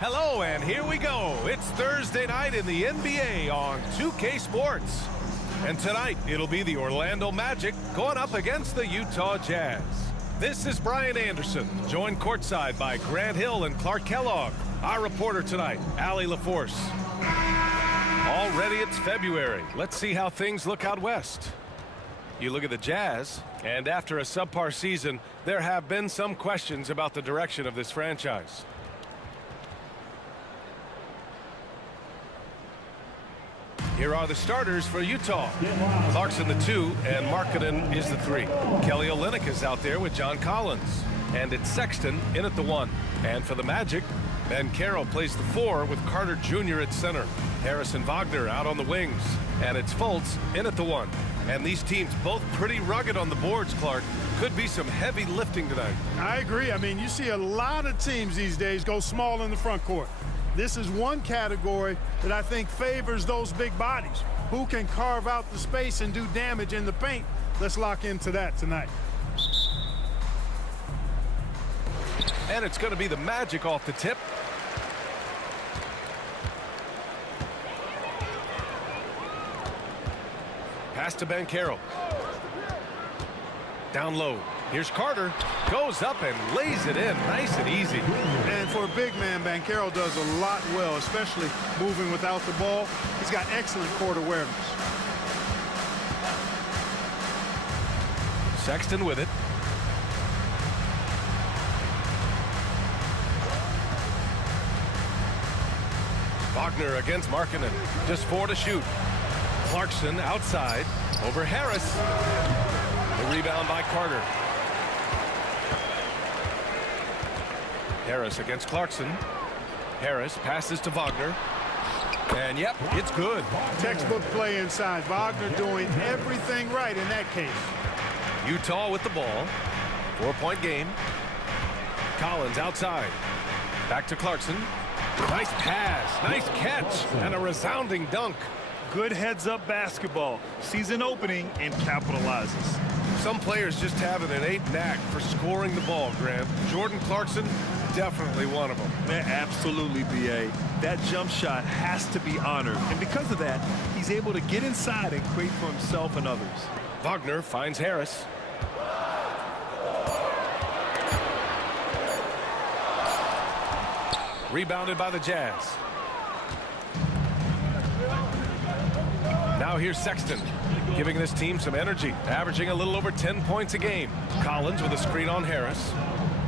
Hello, and here we go. It's Thursday night in the NBA on 2K Sports. And tonight, it'll be the Orlando Magic going up against the Utah Jazz. This is Brian Anderson, joined courtside by Grant Hill and Clark Kellogg. Our reporter tonight, Allie LaForce. Already it's February. Let's see how things look out west. You look at the Jazz, and after a subpar season, there have been some questions about the direction of this franchise. Here are the starters for Utah. Clarkson the 2 and Markkanen is the 3. Kelly Olynyk is out there with John Collins. And it's Sexton in at the 1. And for the Magic, Banchero plays the 4 with Carter Jr. at center. Harrison Wagner out on the wings. And it's Fultz in at the 1. And these teams both pretty rugged on the boards, Clark. Could be some heavy lifting tonight. I agree. I mean, you see a lot of teams these days go small in the front court. This is one category that I think favors those big bodies. Who can carve out the space and do damage in the paint? Let's lock into that tonight. And it's going to be the Magic off the tip. Pass to Banchero. Down low. Here's Carter. Goes up and lays it in. Nice and easy. And for a big man, Banchero does a lot well, especially moving without the ball. He's got excellent court awareness. Sexton with it. Wagner against Markkanen. Just 4 to shoot. Clarkson outside over Harris. The rebound by Carter. Harris against Clarkson. Harris passes to Wagner. And yep, it's good. Textbook play inside. Wagner doing everything right in that case. Utah with the ball. 4-point game. Collins outside. Back to Clarkson. Nice pass. Nice catch. And a resounding dunk. Good heads-up basketball. Sees an opening and capitalizes. Some players just have an innate knack for scoring the ball, Grant. Jordan Clarkson, definitely one of them. Man, absolutely, B.A. That jump shot has to be honored. And because of that, he's able to get inside and create for himself and others. Wagner finds Harris. Rebounded by the Jazz. Now here's Sexton, giving this team some energy, averaging a little over 10 points a game. Collins with a screen on Harris.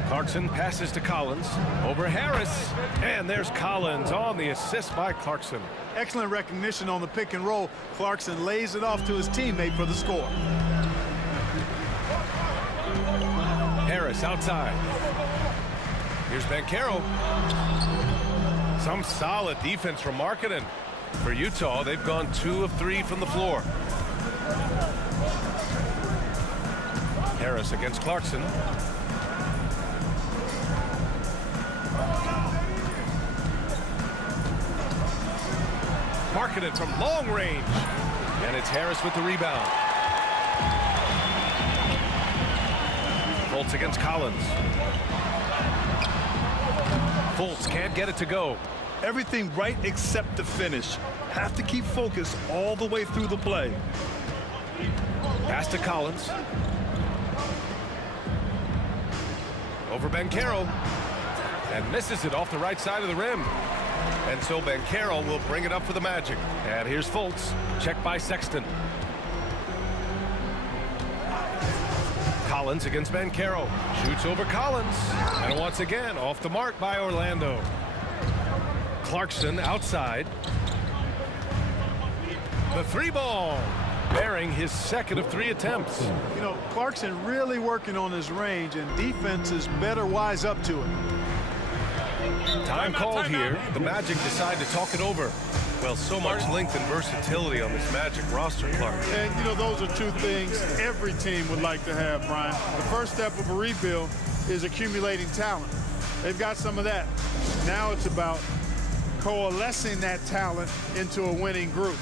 Clarkson passes to Collins. Over Harris. And there's Collins on the assist by Clarkson. Excellent recognition on the pick and roll. Clarkson lays it off to his teammate for the score. Harris outside. Here's Banchero. Some solid defense from Markkanen. For Utah, they've gone 2 of 3 from the floor. Harris against Clarkson. Markkanen from long range. And it's Harris with the rebound. Fultz against Collins. Fultz can't get it to go. Everything right except the finish. Have to keep focused all the way through the play. Pass to Collins. Over Banchero. And misses it off the right side of the rim. And so Banchero will bring it up for the Magic. And here's Fultz. Checked by Sexton. Collins against Banchero. Shoots over Collins. And once again, off the mark by Orlando. Clarkson outside. The 3-ball. Bearing his second of 3 attempts. You know, Clarkson really working on his range, and defenses better wise up to it. Time called here. The Magic decide to talk it over. Well, so much length and versatility on this Magic roster, Clark. And, you know, those are 2 things every team would like to have, Brian. The first step of a rebuild is accumulating talent. They've got some of that. Now it's about coalescing that talent into a winning group.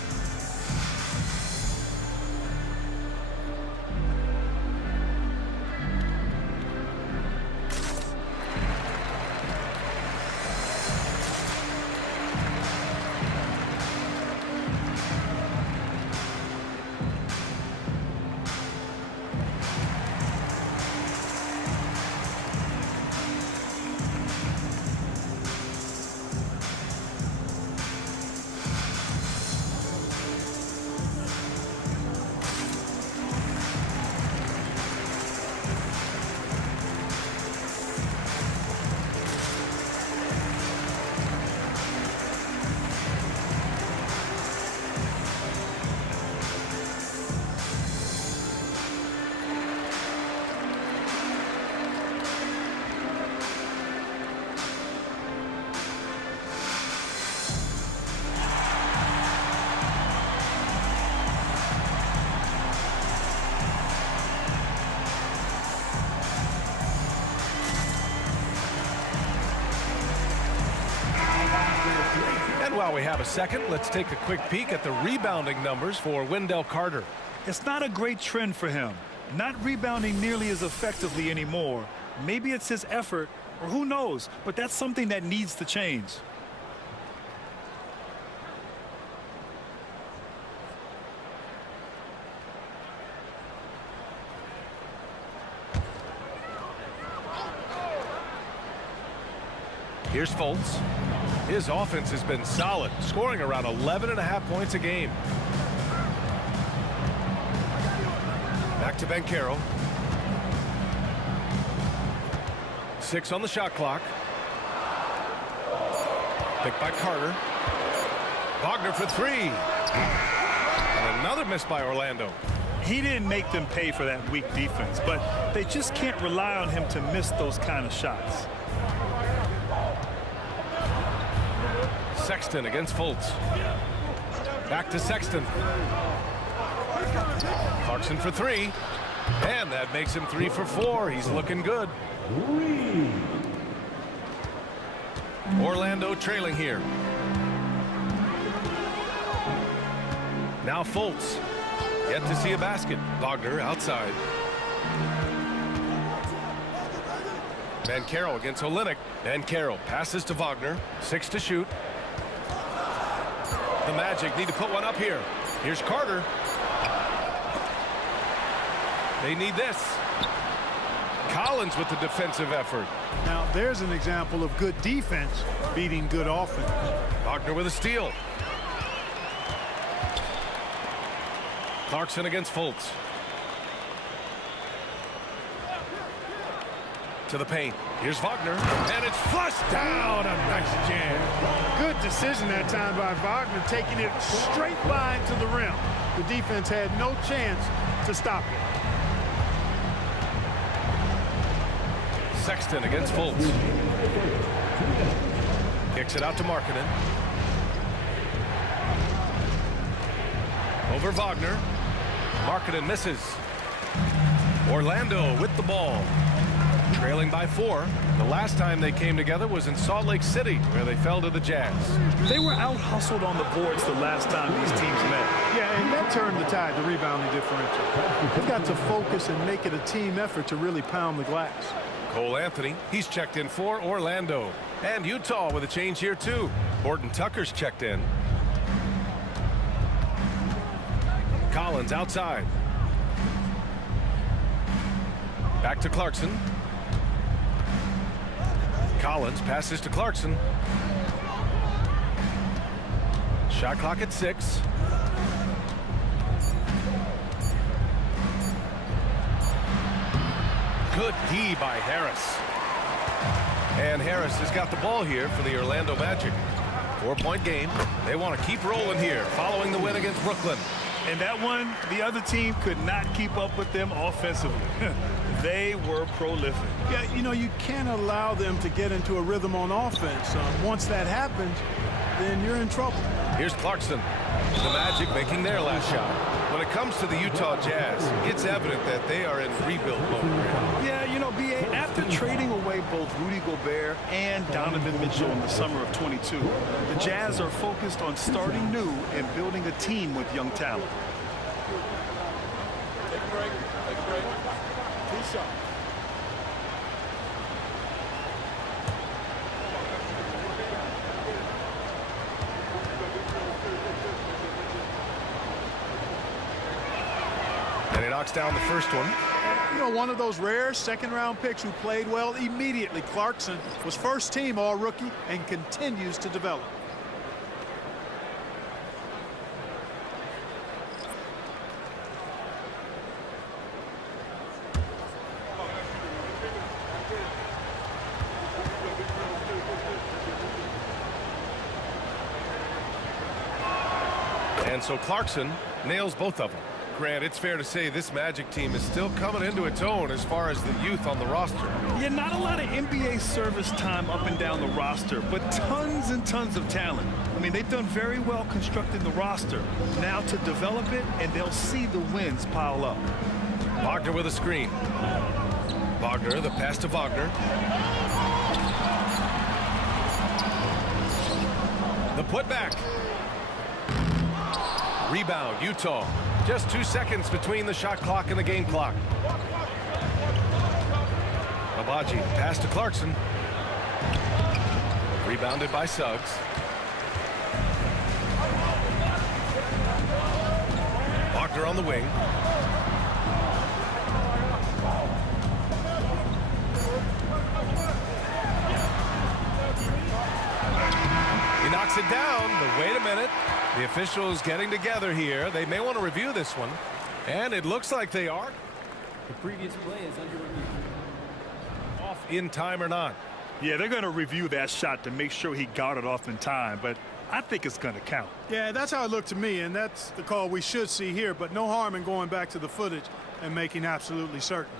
while we have a second, let's take a quick peek at the rebounding numbers for Wendell Carter. It's not a great trend for him. Not rebounding nearly as effectively anymore. Maybe it's his effort, or who knows, but that's something that needs to change. Here's Fultz. His offense has been solid, scoring around 11.5 points a game. Back to Banchero. 6 on the shot clock. Picked by Carter. Wagner for 3. And another miss by Orlando. He didn't make them pay for that weak defense, but they just can't rely on him to miss those kind of shots. Sexton against Fultz. Back to Sexton. Clarkson for 3. And that makes him 3 for 4. He's looking good. Orlando trailing here. Now Fultz. Yet to see a basket. Wagner outside. Banchero against Olynyk. Banchero passes to Wagner. 6 to shoot. The Magic need to put one up here. Here's Carter. They need this. Collins with the defensive effort. Now, there's an example of good defense beating good offense. Wagner with a steal. Clarkson against Fultz. To the paint. Here's Wagner. And it's flushed down. A nice jam. Good decision that time by Wagner, taking it straight line to the rim. The defense had no chance to stop it. Sexton against Fultz. Kicks it out to Markkanen. Over Wagner. Markkanen misses. Orlando with the ball. Trailing by 4. The last time they came together was in Salt Lake City, where they fell to the Jazz. They were out-hustled on the boards the last time these teams met. Yeah, and that turned the tide, the rebounding differential. You've got to focus and make it a team effort to really pound the glass. Cole Anthony, he's checked in for Orlando. And Utah with a change here, too. Horton Tucker's checked in. Collins outside. Back to Clarkson. Collins passes to Clarkson. Shot clock at 6. Good D by Harris. And Harris has got the ball here for the Orlando Magic. 4-point game. They want to keep rolling here following the win against Brooklyn. And that one, the other team could not keep up with them offensively. They were prolific. Yeah, you know, you can't allow them to get into a rhythm on offense. Once that happens, then you're in trouble. Here's Clarkson. The Magic making their last shot. When it comes to the Utah Jazz, it's evident that they are in rebuild mode. Yeah, you know, B.A., after trading away both Rudy Gobert and Donovan Mitchell in the summer of 22, the Jazz are focused on starting new and building a team with young talent. Take a break. Take a break. 2 shots. And he knocks down the first one. You know, one of those rare second-round picks who played well immediately. Clarkson was first team all-rookie and continues to develop. And so Clarkson nails both of them. Grant, it's fair to say this Magic team is still coming into its own as far as the youth on the roster. Yeah, not a lot of NBA service time up and down the roster, but tons and tons of talent. I mean, they've done very well constructing the roster. Now to develop it, and they'll see the wins pile up. Wagner with a screen. Wagner, the pass to Wagner. The Put back. Rebound, Utah. Just 2 seconds between the shot clock and the game clock. Agbaji, pass to Clarkson. Rebounded by Suggs. Wagner on the wing. He knocks it down, but wait a minute. The officials getting together here. They may want to review this one, and it looks like they are. The previous play is under review. Off in time or not. Yeah, they're going to review that shot to make sure he got it off in time, but I think it's going to count. Yeah, that's how it looked to me, and that's the call we should see here, but no harm in going back to the footage and making absolutely certain.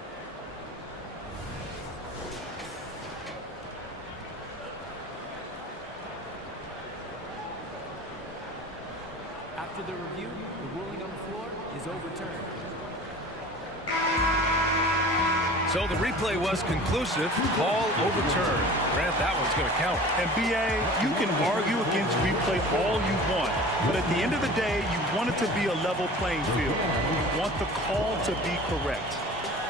After the review, the ruling on the floor is overturned. So the replay was conclusive. Call overturned. Grant, that one's going to count. And BA, you can argue against replay all you want, but at the end of the day, you want it to be a level playing field. You want the call to be correct.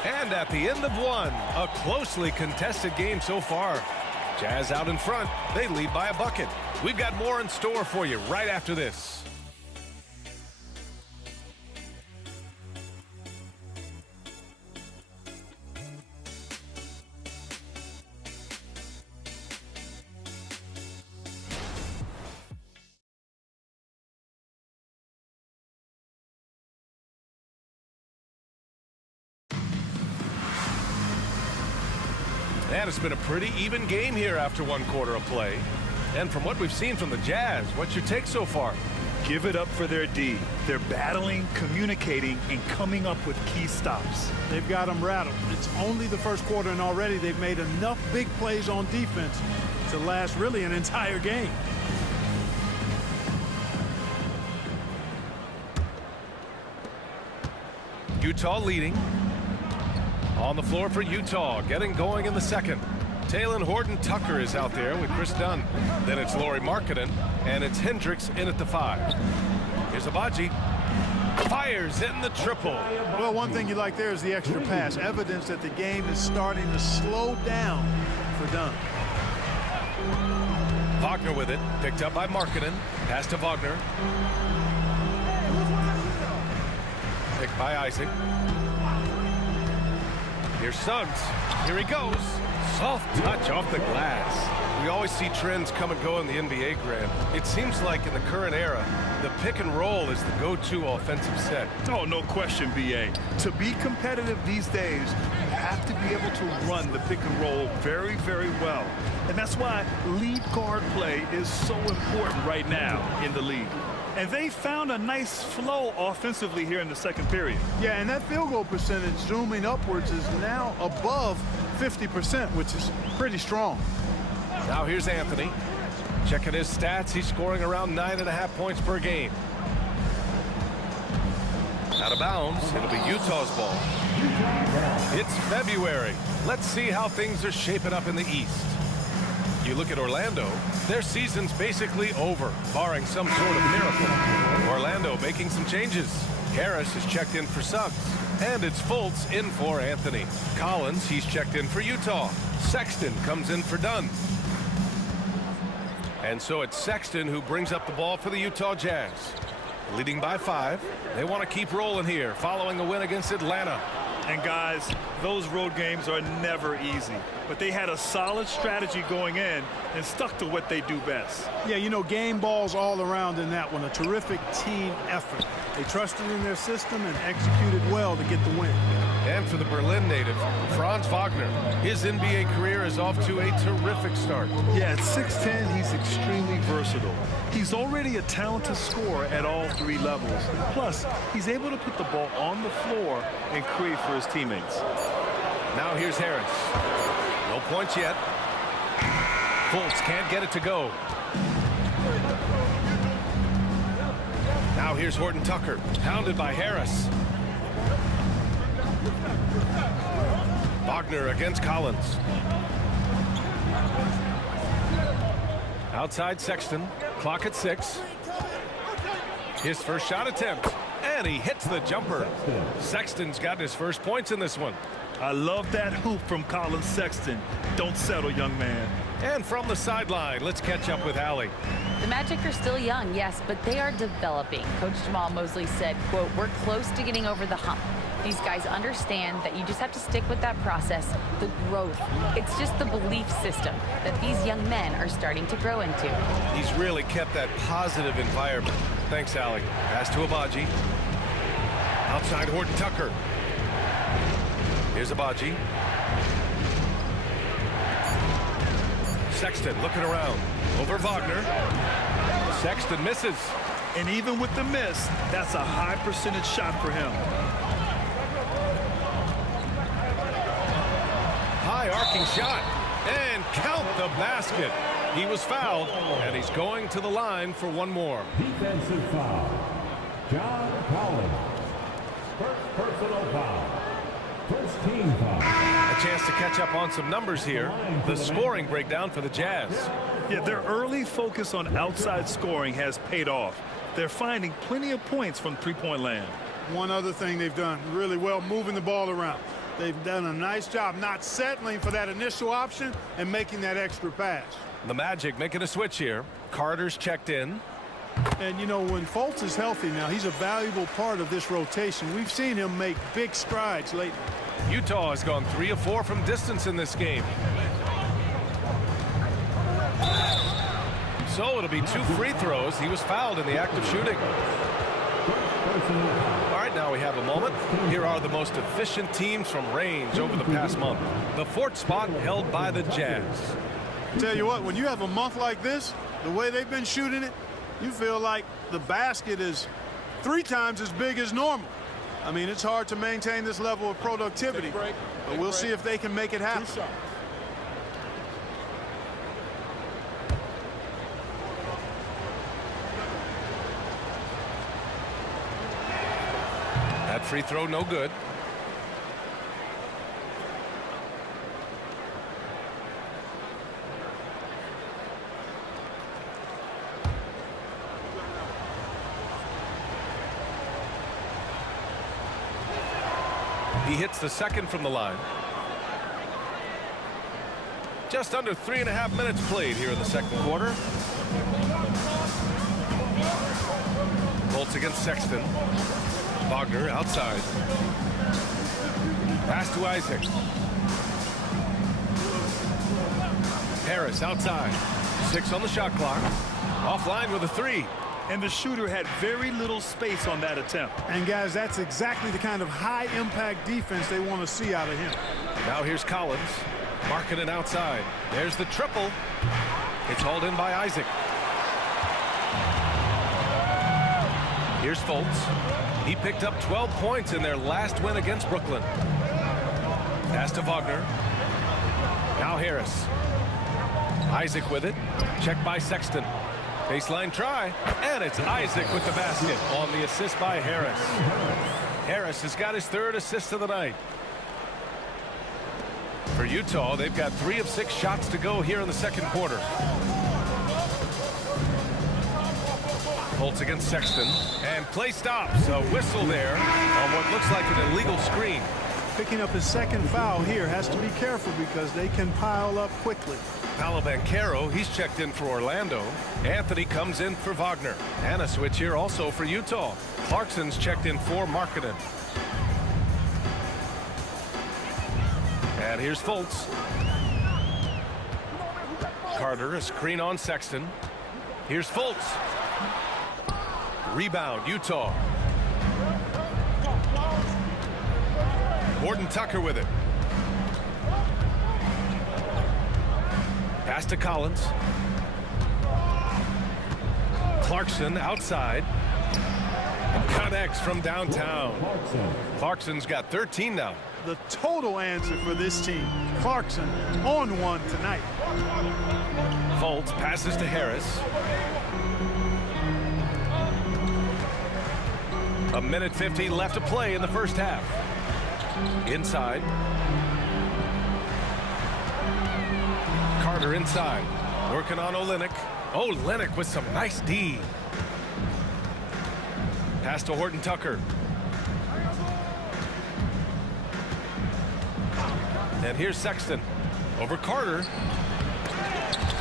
And at the end of one, a closely contested game so far. Jazz out in front. They lead by a bucket. We've got more in store for you right after this. And it's been a pretty even game here after one quarter of play. And from what we've seen from the Jazz, what's your take so far? Give it up for their D. They're battling, communicating, and coming up with key stops. They've got them rattled. It's only the first quarter, and already they've made enough big plays on defense to last really an entire game. Utah leading. On the floor for Utah, getting going in the second. Talen Horton-Tucker is out there with Chris Dunn. Then it's Lauri Markkanen, and it's Hendricks in at the 5. Here's Agbaji. Fires in the triple. Well, one thing you like there is the extra pass. Evidence that the game is starting to slow down for Dunn. Wagner with it, picked up by Markkanen. Pass to Wagner. Picked by Isaac. Here's Suggs. Here he goes. Soft touch off the glass. We always see trends come and go in the NBA, Grant. It seems like in the current era, the pick and roll is the go-to offensive set. Oh, no question, BA. To be competitive these days, you have to be able to run the pick and roll very, very well. And that's why lead guard play is so important right now in the league. And they found a nice flow offensively here in the second period. Yeah, and that field goal percentage zooming upwards is now above 50%, which is pretty strong. Now here's Anthony. Checking his stats, he's scoring around 9.5 points per game. Out of bounds, it'll be Utah's ball. It's February. Let's see how things are shaping up in the East. You look at Orlando, their season's basically over, barring some sort of miracle. Orlando making some changes. Harris is checked in for Suggs. And it's Fultz in for Anthony. Collins, he's checked in for Utah. Sexton comes in for Dunn. And so it's Sexton who brings up the ball for the Utah Jazz. Leading by 5. They want to keep rolling here following a win against Atlanta. And guys, those road games are never easy, but they had a solid strategy going in and stuck to what they do best. Yeah, you know, game balls all around in that one. A terrific team effort. They trusted in their system and executed well to get the win. And for the Berlin native, Franz Wagner, his NBA career is off to a terrific start. Yeah, at 6'10", he's extremely versatile. He's already a talented scorer at all 3 levels. Plus, he's able to put the ball on the floor and create for his teammates. Now here's Harris. No points yet. Fultz can't get it to go. Now here's Horton-Tucker, pounded by Harris. Wagner against Collins. Outside Sexton. Clock at 6. His first shot attempt. And he hits the jumper. Sexton's got his first points in this one. I love that hoop from Colin Sexton. Don't settle, young man. And from the sideline, let's catch up with Allie. The Magic are still young, yes, but they are developing. Coach Jamal Mosley said, quote, "We're close to getting over the hump. These guys understand that you just have to stick with that process, the growth. It's just the belief system that these young men are starting to grow into." He's really kept that positive environment. Thanks, Allie. Pass to Abaji. Outside Horton Tucker. Here's Abaji. Sexton looking around. Over Wagner. Sexton misses. And even with the miss, that's a high percentage shot for him. High arcing shot. And count the basket. He was fouled, and he's going to the line for one more. Defensive foul. John Collins. First personal foul. First team foul. A chance to catch up on some numbers here. The scoring breakdown for the Jazz. Yeah, their early focus on outside scoring has paid off. They're finding plenty of points from three-point land. One other thing they've done really well, moving the ball around. They've done a nice job not settling for that initial option and making that extra pass. The Magic making a switch here. Carter's checked in. And, you know, when Fultz is healthy now, he's a valuable part of this rotation. We've seen him make big strides lately. Utah has gone 3 of 4 from distance in this game. So it'll be 2 free throws. He was fouled in the act of shooting. All right, now we have a moment. Here are the most efficient teams from range over the past month. The 4th spot held by the Jazz. Tell you what, when you have a month like this, the way they've been shooting it, you feel like the basket is 3 times as big as normal. I mean, it's hard to maintain this level of productivity, but we'll see if they can make it happen. That free throw no good. He hits the second from the line. Just under 3.5 minutes played here in the second quarter. Fultz against Sexton. Wagner outside. Pass to Isaac. Harris outside. 6 on the shot clock. Offline with a 3. And the shooter had very little space on that attempt. And, guys, that's exactly the kind of high-impact defense they want to see out of him. Now here's Collins. Marking it outside. There's the triple. It's hauled in by Isaac. Here's Fultz. He picked up 12 points in their last win against Brooklyn. Pass to Wagner. Now Harris. Isaac with it. Checked by Sexton. Baseline try. And it's Isaac with the basket on the assist by Harris. Harris has got his 3rd assist of the night. For Utah, they've got 3 of 6 shots to go here in the second quarter. Fultz against Sexton. And play stops. A whistle there on what looks like an illegal screen. Picking up his 2nd foul here, has to be careful because they can pile up quickly. Paolo Banchero, he's checked in for Orlando. Anthony comes in for Wagner. And a switch here also for Utah. Clarkson's checked in for Markkanen. And here's Fultz. Carter, a screen on Sexton. Here's Fultz. Rebound, Utah. Horton Tucker with it. Pass to Collins. Clarkson outside. Connects from downtown. Clarkson's got 13 now. The total answer for this team. Clarkson on one tonight. Fultz passes to Harris. A minute 50 left to play in the first half. Inside. Carter inside. Working on Olynyk. Oh, Lennox with some nice D. Pass to Horton Tucker. And here's Sexton. Over Carter.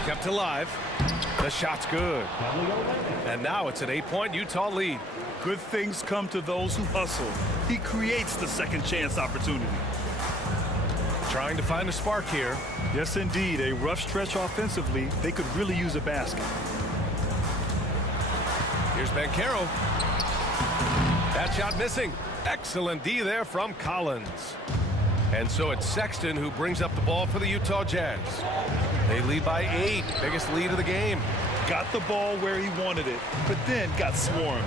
Kept alive. The shot's good. And now it's an 8-point Utah lead. Good things come to those who hustle. He creates the second chance opportunity. Trying to find a spark here. Yes, indeed. A rough stretch offensively. They could really use a basket. Here's Banchero. That shot missing. Excellent D there from Collins. And so it's Sexton who brings up the ball for the Utah Jazz. They lead by 8. Biggest lead of the game. Got the ball where he wanted it, but then got swarmed.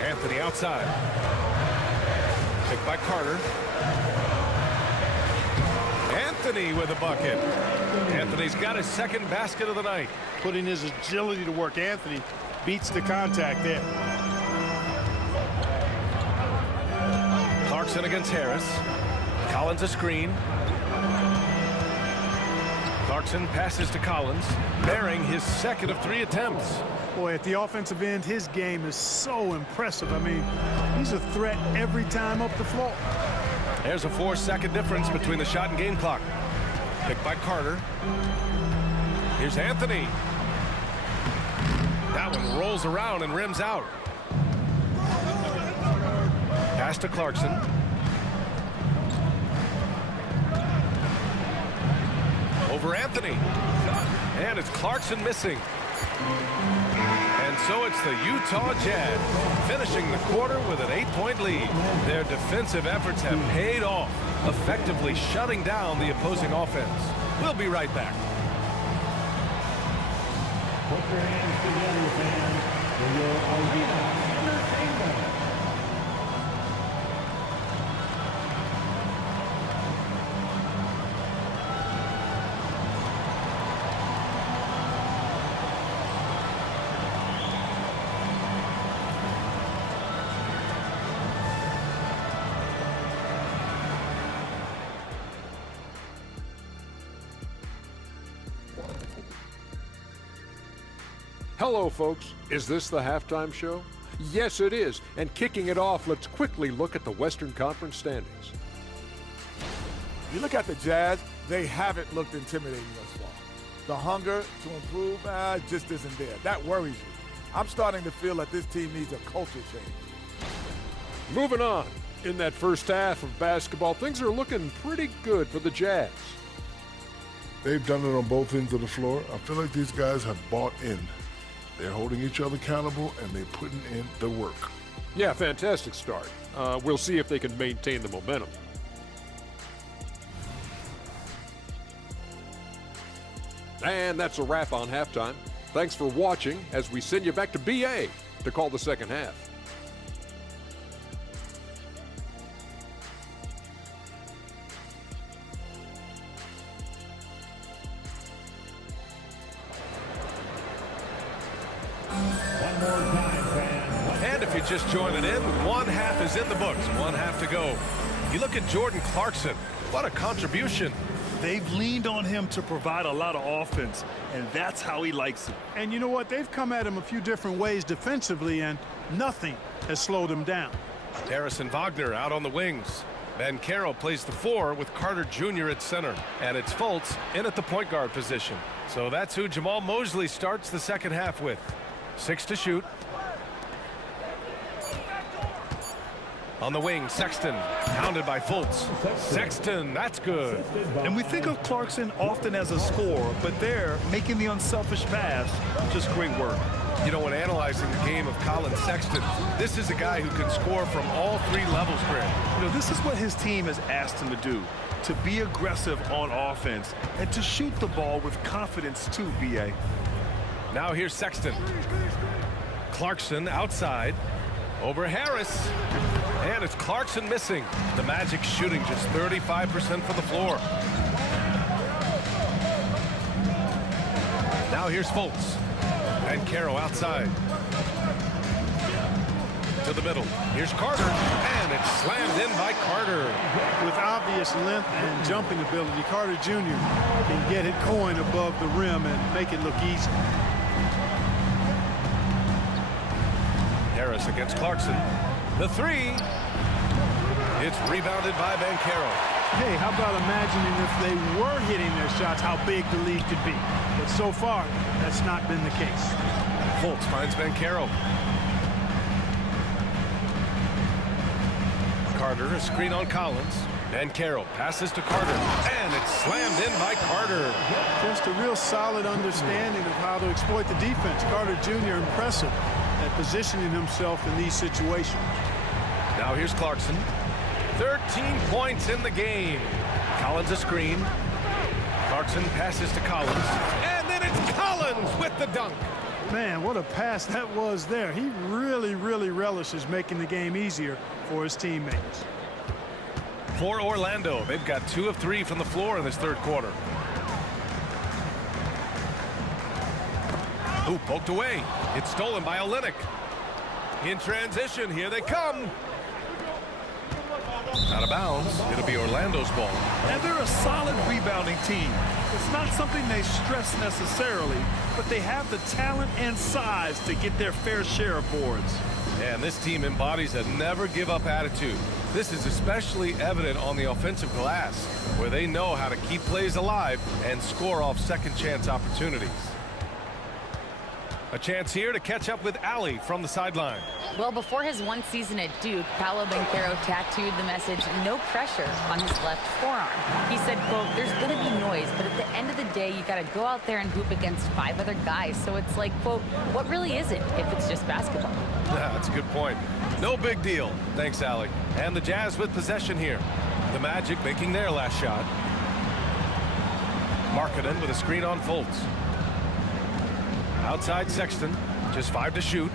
Anthony outside. Picked by Carter. Anthony with a bucket. Anthony's got his second basket of the night. Putting his agility to work. Anthony beats the contact there. Clarkson against Harris. Collins a screen. Clarkson passes to Collins, bearing his second of 3 attempts. Boy, at the offensive end, his game is so impressive. I mean, he's a threat every time up the floor. There's a 4-second difference between the shot and game clock. Picked by Carter. Here's Anthony. That one rolls around and rims out. Pass to Clarkson. Over Anthony. And it's Clarkson missing. And so it's the Utah Jazz finishing the quarter with an 8-point lead. Their defensive efforts have paid off, effectively shutting down the opposing offense. We'll be right back. Put your hands together, fans, for your arena entertainment. Hello, folks. Is this the halftime show? Yes, it is. And kicking it off, let's quickly look at the Western Conference standings. You look at the Jazz, they haven't looked intimidating thus far. The hunger to improve just isn't there. That worries you. I'm starting to feel that this team needs a culture change. Moving on. In that first half of basketball, things are looking pretty good for the Jazz. They've done it on both ends of the floor. I feel like these guys have bought in. They're holding each other accountable, and they're putting in the work. Yeah, fantastic start. We'll see if they can maintain the momentum. And that's a wrap on halftime. Thanks for watching as we send you back to BA to call the second half. And if you're just joining in, one half is in the books, one half to go. You look at Jordan Clarkson, what a contribution. They've leaned on him to provide a lot of offense, and that's how he likes it. And you know what? They've come at him a few different ways defensively, and nothing has slowed him down. Harrison Wagner out on the wings. Banchero plays the 4 with Carter Jr. at center. And it's Fultz in at the point guard position. So that's who Jamal Mosley starts the second half with. 6 to shoot. On the wing, Sexton, pounded by Fultz. Sexton, that's good. And we think of Clarkson often as a scorer, but they're making the unselfish pass. Just great work. You know, when analyzing the game of Colin Sexton, this is a guy who can score from all 3 levels, Greg. You know, this is what his team has asked him to do, to be aggressive on offense and to shoot the ball with confidence too, B.A. Now here's Sexton. Clarkson outside. Over Harris. And it's Clarkson missing. The Magic shooting just 35% from the floor. Now here's Fultz. Banchero outside. to the middle. Here's Carter, and it's slammed in by Carter. With obvious length and jumping ability, Carter Jr. can get it going above the rim and make it look easy. Harris against Clarkson. The three. It's rebounded by Banchero. Hey, how about imagining if they were hitting their shots, how big the lead could be. But so far, that's not been the case. Fultz finds Banchero. Carter, a screen on Collins. Banchero passes to Carter, and it's slammed in by Carter. Just a real solid understanding of how to exploit the defense. Carter Jr. impressive at positioning himself in these situations. Now here's Clarkson. 13 points in the game. Collins a screen. Clarkson passes to Collins. And then it's Collins with the dunk. Man, what a pass that was there. He really relishes making the game easier for his teammates. For Orlando, they've got 2 of 3 from the floor in this third quarter. Ooh, poked away. It's stolen by Olynyk. In transition, here they come. Out of bounds. It'll be Orlando's ball. And they're a solid rebounding team. It's not something they stress necessarily, but they have the talent and size to get their fair share of boards. And this team embodies a never-give-up attitude. This is especially evident on the offensive glass, where they know how to keep plays alive and score off second-chance opportunities. A chance here to catch up with Allie from the sideline. Well, before his one season at Duke, Paolo Banchero tattooed the message, "No pressure," on his left forearm. He said, quote, "There's going to be noise, but at the end of the day, you got to go out there and hoop against 5 other guys. So it's like, quote, what really is it if it's just basketball?" Yeah, that's a good point. No big deal. Thanks, Allie. And the Jazz with possession here. The Magic making their last shot. Markkanen with a screen on Fultz. Outside Sexton, just 5 to shoot.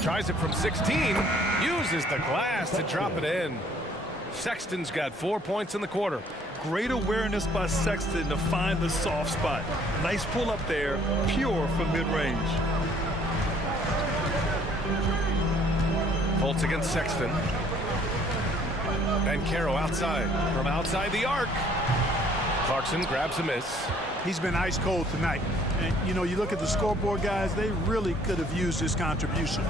Tries it from 16, uses the glass to drop it in. Sexton's got 4 points in the quarter. Great awareness by Sexton to find the soft spot. Nice pull up there, pure from mid-range. Fultz against Sexton. Banchero outside, from outside the arc. Clarkson grabs a miss. He's been ice cold tonight. And, you know, you look at the scoreboard, guys, they really could have used his contributions.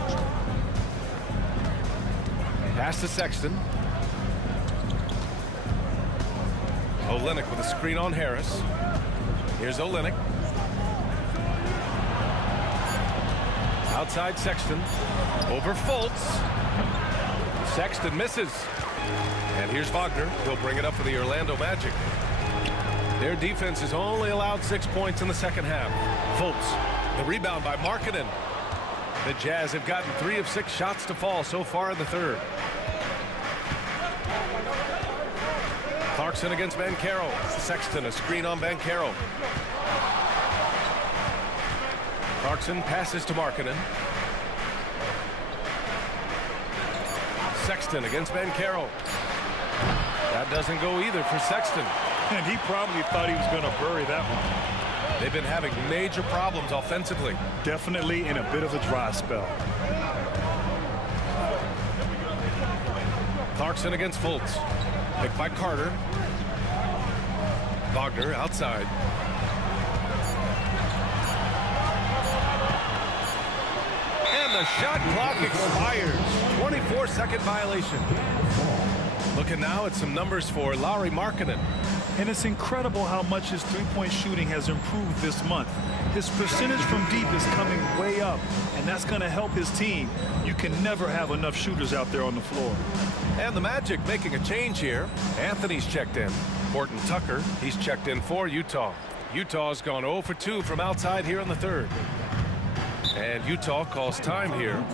Pass to Sexton. Olynyk with a screen on Harris. Here's Olynyk. Outside Sexton. Over Fultz. Sexton misses. And here's Wagner. He'll bring it up for the Orlando Magic. Their defense has only allowed 6 points in the second half. Fultz, the rebound by Markkanen. The Jazz have gotten 3 of 6 shots to fall so far in the third. Clarkson against Banchero. Sexton, a screen on Banchero. Clarkson passes to Markkanen. Sexton against Banchero. That doesn't go either for Sexton. And he probably thought he was going to bury that one. They've been having major problems offensively. Definitely in a bit of a dry spell. Clarkson against Fultz. Picked by Carter. Wagner outside. And the shot clock expires. 24-second violation. Looking now at some numbers for Lauri Markkanen. And it's incredible how much his three-point shooting has improved this month. His percentage from deep is coming way up, and that's going to help his team. You can never have enough shooters out there on the floor. And the Magic making a change here. Anthony's checked in. Horton Tucker, he's checked in for Utah. Utah's gone 0 for 2 from outside here in the third. And Utah calls time here.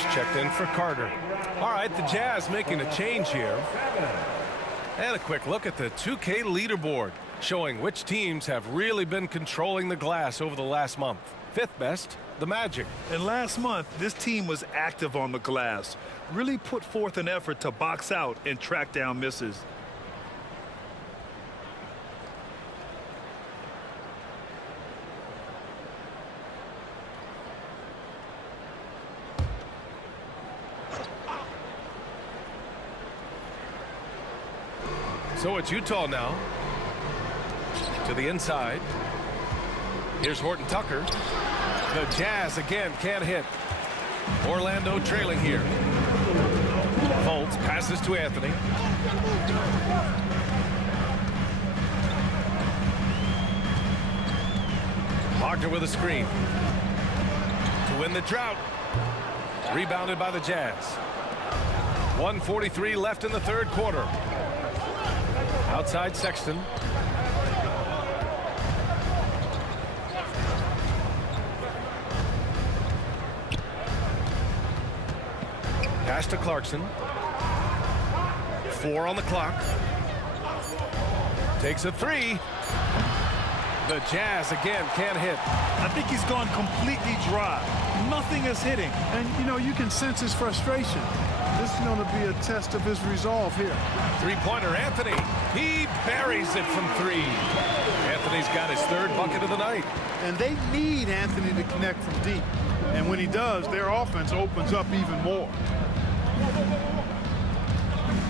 Sanders checked in for Carter. All right, the Jazz making a change here. And a quick look at the 2K leaderboard, showing which teams have really been controlling the glass over the last month. Fifth best, the Magic. And last month, this team was active on the glass, really put forth an effort to box out and track down misses. So it's Utah now. To the inside. Here's Horton Tucker. The Jazz again can't hit. Orlando trailing here. Fultz passes to Anthony. Wagner with a screen. To win the drought. Rebounded by the Jazz. 1:43 left in the third quarter. Outside Sexton. Pass to Clarkson. 4 on the clock. Takes a 3. The Jazz again can't hit. I think he's gone completely dry. Nothing is hitting. And, you know, you can sense his frustration. This is going to be a test of his resolve here. Three-pointer, Anthony. He buries it from 3. Anthony's got his third bucket of the night. And they need Anthony to connect from deep. And when he does, their offense opens up even more.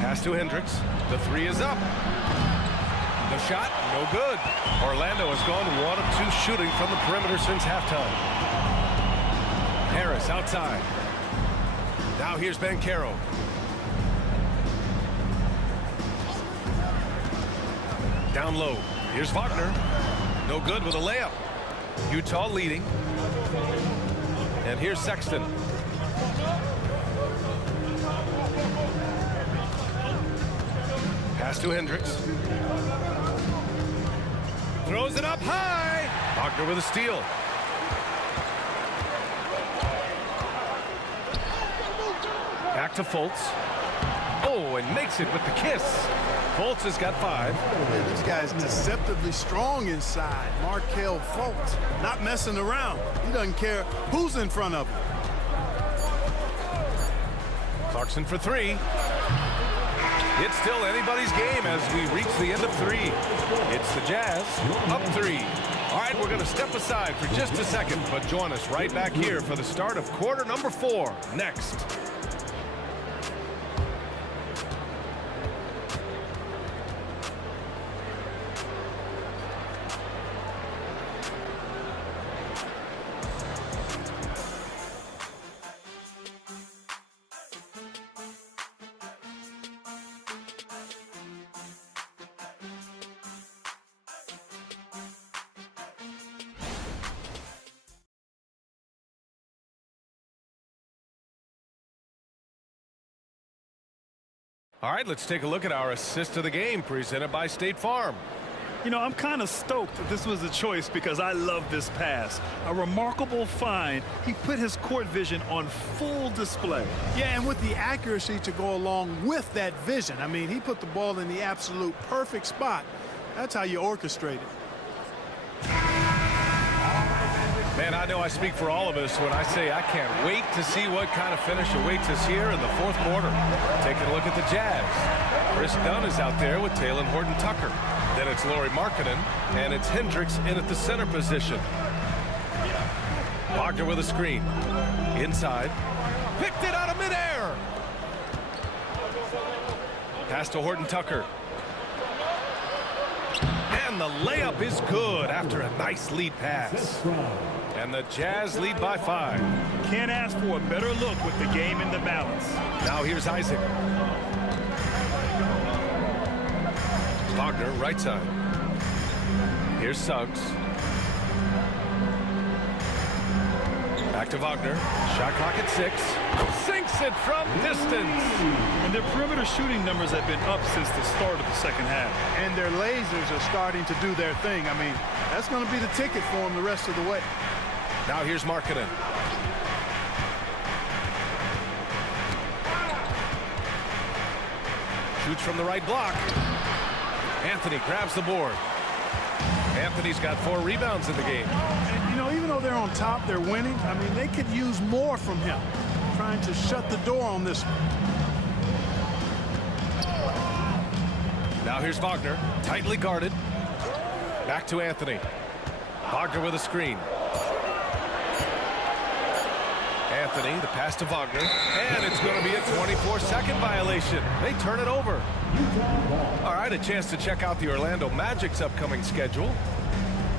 Pass to Hendricks. The 3 is up. The shot, no good. Orlando has gone 1 of 2 shooting from the perimeter since halftime. Harris outside. Now here's Banchero. Down low. Here's Wagner. No good with a layup. Utah leading. And here's Sexton. Pass to Hendricks. Throws it up high. Wagner with a steal. Back to Fultz. Oh, and makes it with the kiss. Fultz has got 5. Yeah, this guy's deceptively strong inside. Markelle Fultz, not messing around. He doesn't care who's in front of him. Clarkson for 3. It's still anybody's game as we reach the end of 3. It's the Jazz up 3. All right, we're going to step aside for just a second, but join us right back here for the start of quarter number 4 next. All right, let's take a look at our assist of the game presented by State Farm. You know, I'm kind of stoked that this was a choice because I love this pass. A remarkable find. He put his court vision on full display. Yeah, and with the accuracy to go along with that vision. I mean, he put the ball in the absolute perfect spot. That's how you orchestrate it. Man, I know I speak for all of us when I say I can't wait to see what kind of finish awaits us here in the fourth quarter. Taking a look at the Jazz. Chris Dunn is out there with Talen Horton-Tucker. Then it's Lauri Markkanen, and it's Hendricks in at the center position. Wagner with a screen. Inside. Picked it out of midair. Pass to Horton-Tucker. And the layup is good after a nice lead pass. And the Jazz lead by 5. Can't ask for a better look with the game in the balance. Now here's Isaac. Wagner, right side. Here's Suggs. Back to Wagner. Shot clock at 6. Sinks it from distance. And their perimeter shooting numbers have been up since the start of the second half. And their lasers are starting to do their thing. I mean, that's going to be the ticket for them the rest of the way. Now here's Markkanen. Shoots from the right block. Anthony grabs the board. Anthony's got 4 rebounds in the game. And, you know, even though they're on top, they're winning. I mean, they could use more from him. Trying to shut the door on this one. Now here's Wagner, tightly guarded. Back to Anthony. Wagner with a screen. Anthony, the pass to Wagner, and it's going to be a 24-second violation. They turn it over. All right, a chance to check out the Orlando Magic's upcoming schedule.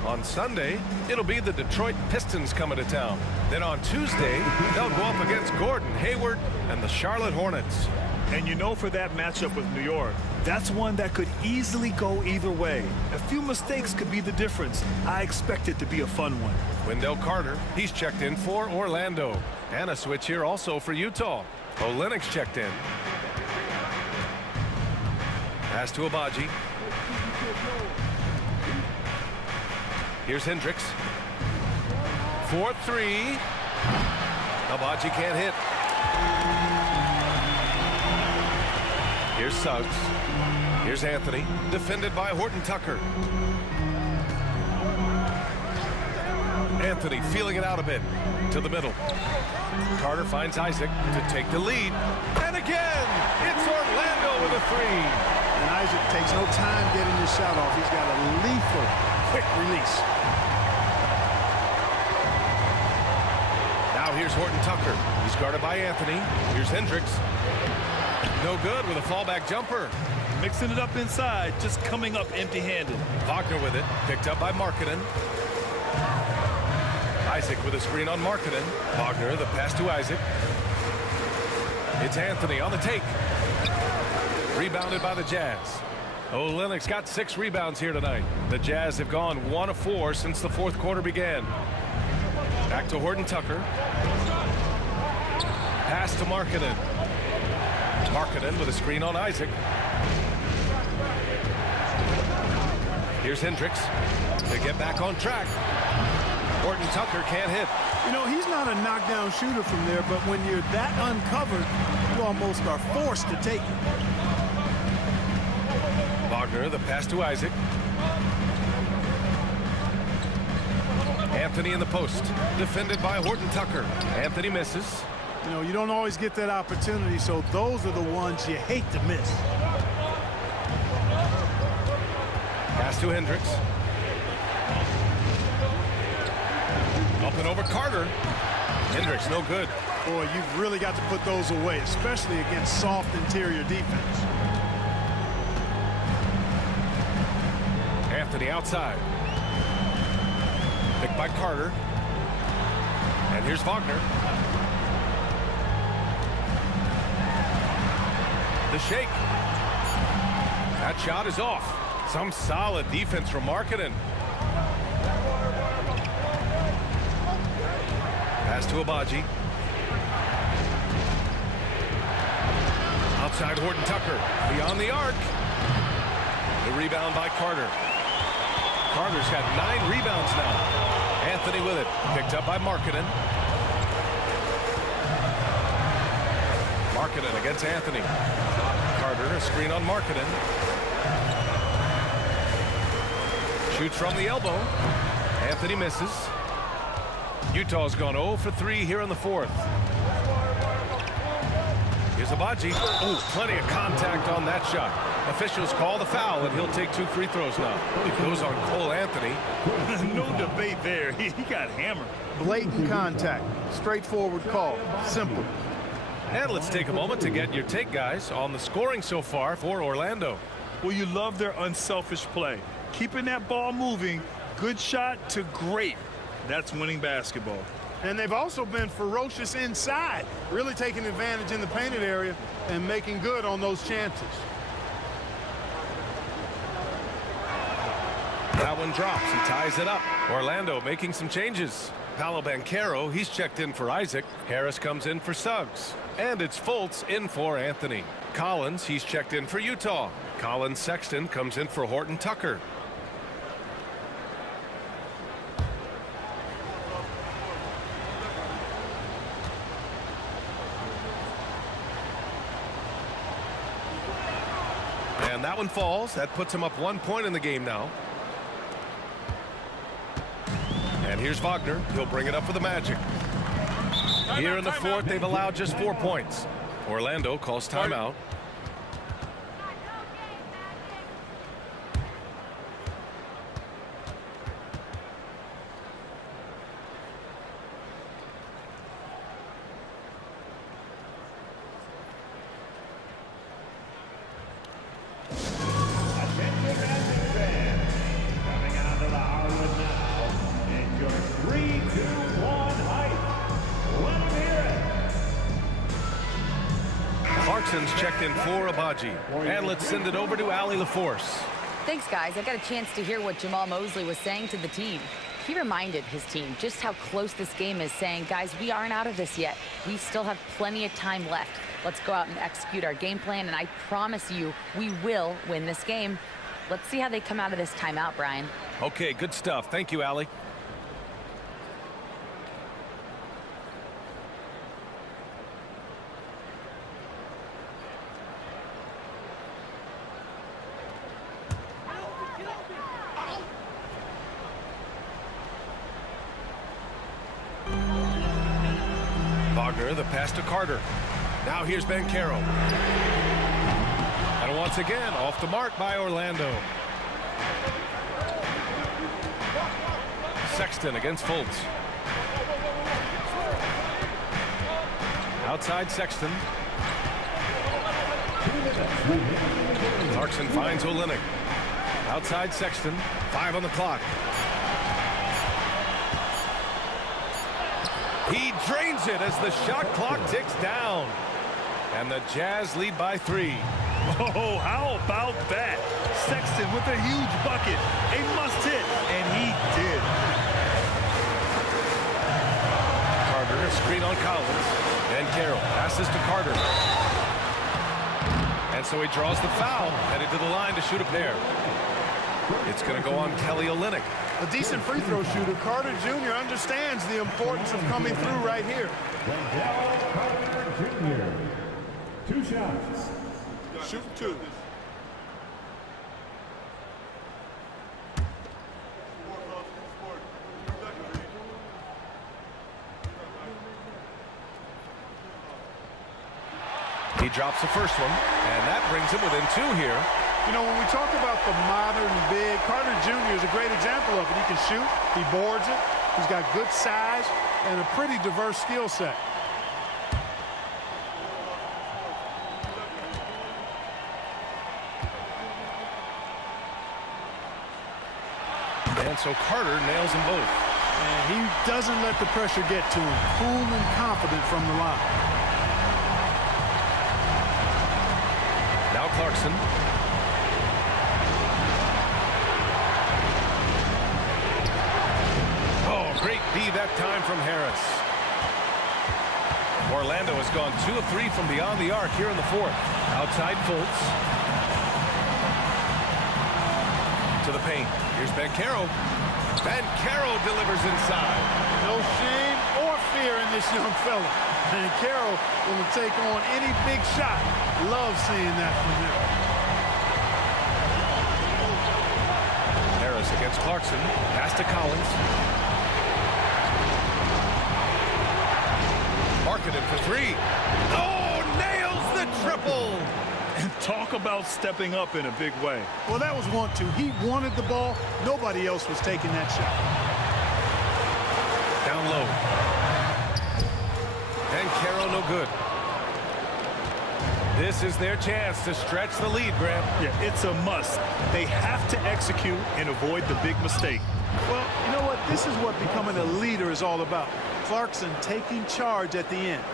On Sunday, it'll be the Detroit Pistons coming to town. Then on Tuesday, they'll go up against Gordon Hayward and the Charlotte Hornets. And you know, for that matchup with New York, that's one that could easily go either way. A few mistakes could be the difference. I expect it to be a fun one. Wendell Carter, he's checked in for Orlando. And a switch here also for Utah. Olenek's checked in. Pass to Agbaji. Here's Hendricks. 4-3. Agbaji can't hit. Here's Suggs. Here's Anthony, defended by Horton Tucker. Anthony feeling it out a bit to the middle. Carter finds Isaac to take the lead. And again, it's Orlando with a 3. And Isaac takes no time getting his shot off. He's got a lethal quick release. Now here's Horton Tucker. He's guarded by Anthony. Here's Hendricks. No good with a fallback jumper. Mixing it up inside, just coming up empty-handed. Wagner with it, picked up by Markkanen. Isaac with a screen on Markkanen. Wagner, the pass to Isaac. It's Anthony on the take. Rebounded by the Jazz. Olenek's got 6 rebounds here tonight. The Jazz have gone 1 of 4 since the 4th quarter began. Back to Horton Tucker. Pass to Markkanen. Markkanen with a screen on Isaac. Here's Hendricks to get back on track. Horton Tucker can't hit. You know, he's not a knockdown shooter from there, but when you're that uncovered, you almost are forced to take it. Wagner, the pass to Isaac. Anthony in the post, defended by Horton Tucker. Anthony misses. You know, you don't always get that opportunity, so those are the ones you hate to miss. Pass to Hendricks. Up and over Carter. Hendricks, no good. Boy, you've really got to put those away, especially against soft interior defense. Anthony outside. Picked by Carter. And here's Wagner. The shake. That shot is off. Some solid defense from Markkanen. Pass to Agbaji. Outside Horton Tucker. Beyond the arc. The rebound by Carter. Carter's got 9 rebounds now. Anthony with it. Picked up by Markkanen. Markkanen against Anthony. Carter, a screen on Markkanen. Shoots from the elbow. Anthony misses. Utah's gone 0 for 3 here in the 4th. Here's Agbaji. Oh, plenty of contact on that shot. Officials call the foul, and he'll take 2 free throws now. It goes on Cole Anthony. No debate there. He got hammered. Blatant contact. Straightforward call. Simple. And let's take a moment to get your take, guys, on the scoring so far for Orlando. Well, you love their unselfish play. Keeping that ball moving, good shot to great. That's winning basketball. And they've also been ferocious inside, really taking advantage in the painted area and making good on those chances. That one drops. He ties it up. Orlando making some changes. Paolo Banchero, he's checked in for Isaac. Harris comes in for Suggs. And it's Fultz in for Anthony. Collins, he's checked in for Utah. Colin Sexton comes in for Horton Tucker. And that one falls. That puts him up 1 point in the game now. And here's Wagner. He'll bring it up for the Magic. Here in the fourth, they've allowed just 4 points. Orlando calls timeout. Clarkson's checked in for Abaji. And let's send it over to Allie LaForce. Thanks, guys. I got a chance to hear what Jamal Mosley was saying to the team. He reminded his team just how close this game is, saying, guys, we aren't out of this yet. We still have plenty of time left. Let's go out and execute our game plan, and I promise you we will win this game. Let's see how they come out of this timeout, Brian. Okay, good stuff. Thank you, Allie. Wagner, the pass to Carter. Now here's Banchero. And once again, off the mark by Orlando. Sexton against Fultz. Outside Sexton. Clarkson finds Olynyk. Outside Sexton. 5 on the clock. He drains it as the shot clock ticks down. And the Jazz lead by 3. Oh, how about that? Sexton with a huge bucket. A must hit, and he did. Carter, a screen on Collins. And Carroll passes to Carter. And so he draws the foul, headed to the line to shoot a pair. It's going to go on Kelly Olynyk. A decent free throw shooter. Carter Jr. understands the importance of coming through right here. Wendell Carter Jr. 2 shots. Shoot 2. He drops the first one, and that brings him within 2 here. You know, when we talk about the modern big, Carter Jr. is a great example of it. He can shoot, he boards it, he's got good size, and a pretty diverse skill set. And so Carter nails them both. And he doesn't let the pressure get to him. Cool and confident from the line. Now Clarkson. Oh, great D that time from Harris. Orlando has gone 2 of 3 from beyond the arc here in the fourth. Outside Fultz. To the paint. Here's Banchero. Banchero delivers inside. No shame or fear in this young fella. Banchero will take on any big shot. Love seeing that from him. Harris against Clarkson. Pass to Collins. Marketed for 3. Oh, nails the triple. And talk about stepping up in a big way. Well, that was 1-2. He wanted the ball. Nobody else was taking that shot. Down low. And Carroll no good. This is their chance to stretch the lead, Graham. Yeah, it's a must. They have to execute and avoid the big mistake. Well, you know what? This is what becoming a leader is all about. Clarkson taking charge at the end.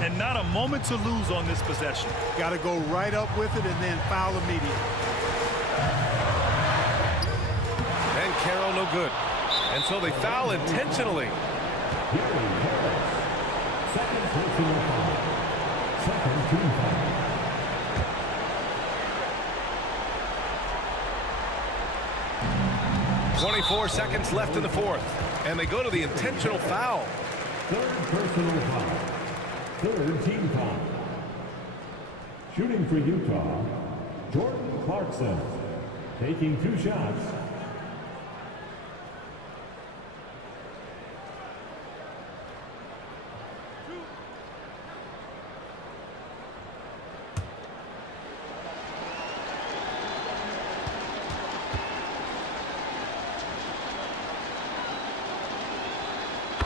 And not a moment to lose on this possession. Got to go right up with it and then foul immediately. And Carroll no good. And so they foul intentionally. Second personal foul. Second team foul. .24 seconds left in the fourth. And they go to the intentional foul. Third personal foul. Third team foul. Shooting for Utah, Jordan Clarkson, taking 2 shots.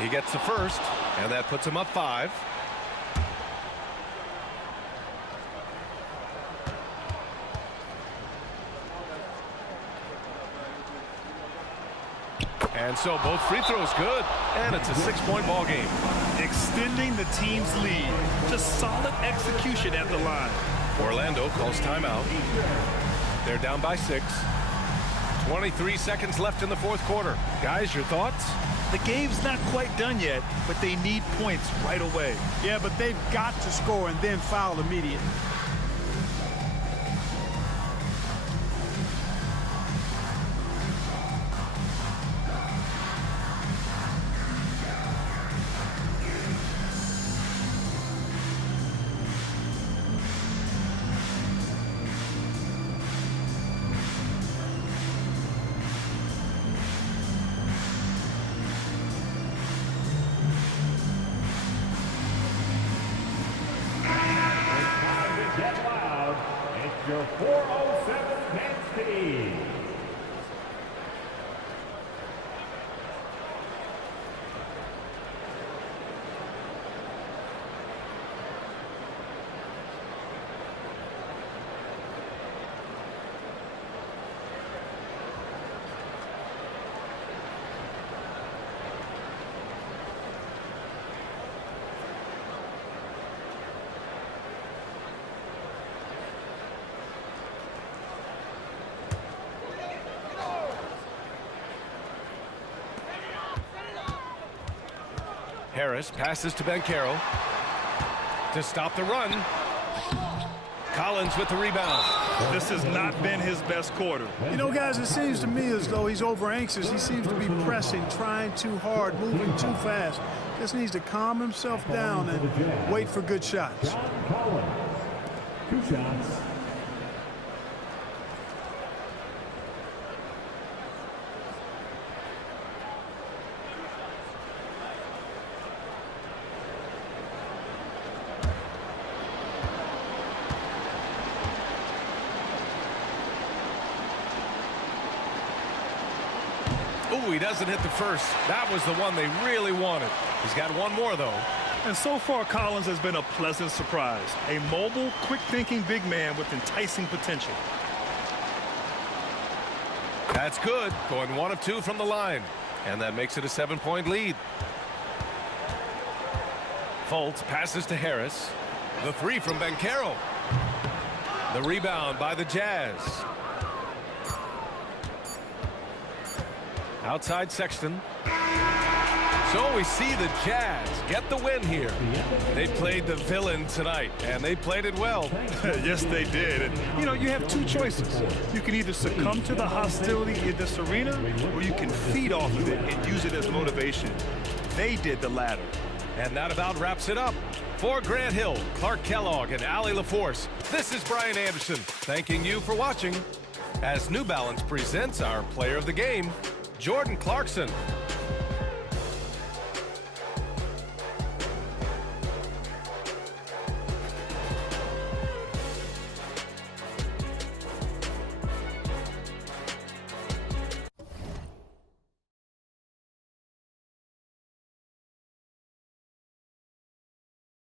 He gets the first, and that puts him up 5. And so both free throws good, and it's a 6-point ball game. Extending the team's lead. Just solid execution at the line. Orlando calls timeout. They're down by 6. 23 seconds left in the 4th quarter. Guys, your thoughts? The game's not quite done yet, but they need points right away. Yeah, but they've got to score and then foul immediately. Your 407 Nancy. Harris passes to Banchero to stop the run. Collins with the rebound. This has not been his best quarter. You know, guys, it seems to me as though he's over anxious. He seems to be pressing, trying too hard, moving too fast. Just needs to calm himself down and wait for good shots. John Collins, 2 shots. Ooh, he doesn't hit the first. That was the one they really wanted. He's got one more, though. And so far, Collins has been a pleasant surprise. A mobile, quick-thinking big man with enticing potential. That's good. Going 1 of 2 from the line. And that makes it a 7-point lead. Fultz passes to Harris. The 3 from Banchero. The rebound by the Jazz. Outside Sexton. So we see the Jazz get the win here. They played the villain tonight, and they played it well. Yes, they did. And, you know, you have 2 choices. You can either succumb to the hostility in this arena, or you can feed off of it and use it as motivation. They did the latter. And that about wraps it up. For Grant Hill, Clark Kellogg, and Allie LaForce, this is Brian Anderson, thanking you for watching as New Balance presents our player of the game, Jordan Clarkson.